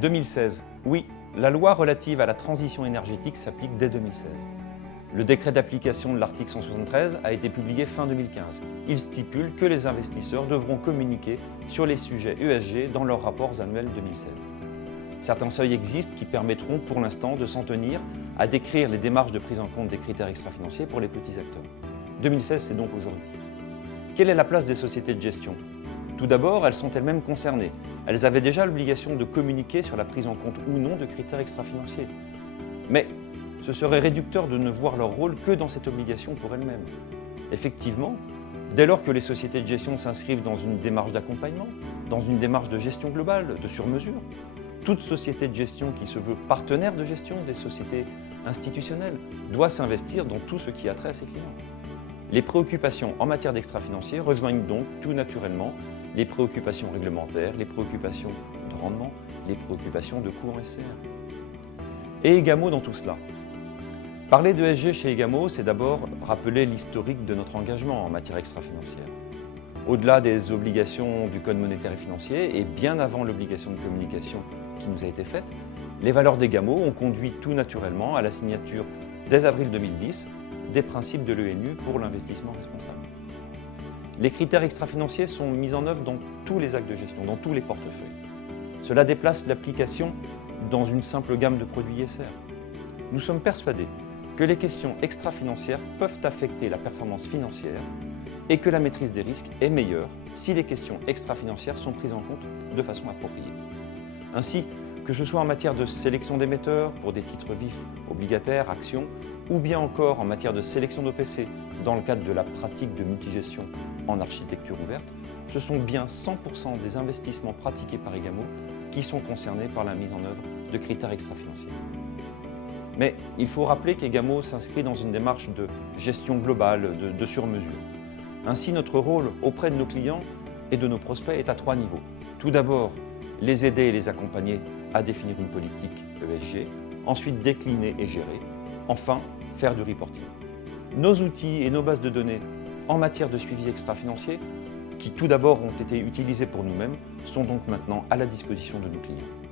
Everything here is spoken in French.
2016. Oui, la loi relative à la transition énergétique s'applique dès 2016. Le décret d'application de l'article 173 a été publié fin 2015. Il stipule que les investisseurs devront communiquer sur les sujets ESG dans leurs rapports annuels 2016. Certains seuils existent qui permettront pour l'instant de s'en tenir à décrire les démarches de prise en compte des critères extra-financiers pour les petits acteurs. 2016, c'est donc aujourd'hui. Quelle est la place des sociétés de gestion ? Tout d'abord, elles sont elles-mêmes concernées. Elles avaient déjà l'obligation de communiquer sur la prise en compte ou non de critères extra-financiers. Mais ce serait réducteur de ne voir leur rôle que dans cette obligation pour elles-mêmes. Effectivement, dès lors que les sociétés de gestion s'inscrivent dans une démarche d'accompagnement, dans une démarche de gestion globale, de sur-mesure, toute société de gestion qui se veut partenaire de gestion des sociétés institutionnelles doit s'investir dans tout ce qui a trait à ses clients. Les préoccupations en matière d'extra-financier rejoignent donc tout naturellement les préoccupations réglementaires, les préoccupations de rendement, les préoccupations de coût en SCR. Et Egamo dans tout cela. Parler de ESG chez Egamo, c'est d'abord rappeler l'historique de notre engagement en matière extra-financière. Au-delà des obligations du Code monétaire et financier, et bien avant l'obligation de communication qui nous a été faite, les valeurs d'Egamo ont conduit tout naturellement à la signature, dès avril 2010, des principes de l'ENU pour l'investissement responsable. Les critères extra-financiers sont mis en œuvre dans tous les actes de gestion, dans tous les portefeuilles. Cela déplace l'application dans une simple gamme de produits ISR. Nous sommes persuadés que les questions extra-financières peuvent affecter la performance financière et que la maîtrise des risques est meilleure si les questions extra-financières sont prises en compte de façon appropriée. Ainsi, que ce soit en matière de sélection d'émetteurs pour des titres vifs, obligataires, actions, ou bien encore en matière de sélection d'OPC dans le cadre de la pratique de multigestion en architecture ouverte, ce sont bien 100% des investissements pratiqués par Egamo qui sont concernés par la mise en œuvre de critères extra-financiers. Mais il faut rappeler qu'Egamo s'inscrit dans une démarche de gestion globale, de sur-mesure. Ainsi, notre rôle auprès de nos clients et de nos prospects est à 3 niveaux. Tout d'abord, les aider et les accompagner à définir une politique ESG, ensuite décliner et gérer, enfin faire du reporting. Nos outils et nos bases de données en matière de suivi extra-financier, qui tout d'abord ont été utilisés pour nous-mêmes, sont donc maintenant à la disposition de nos clients.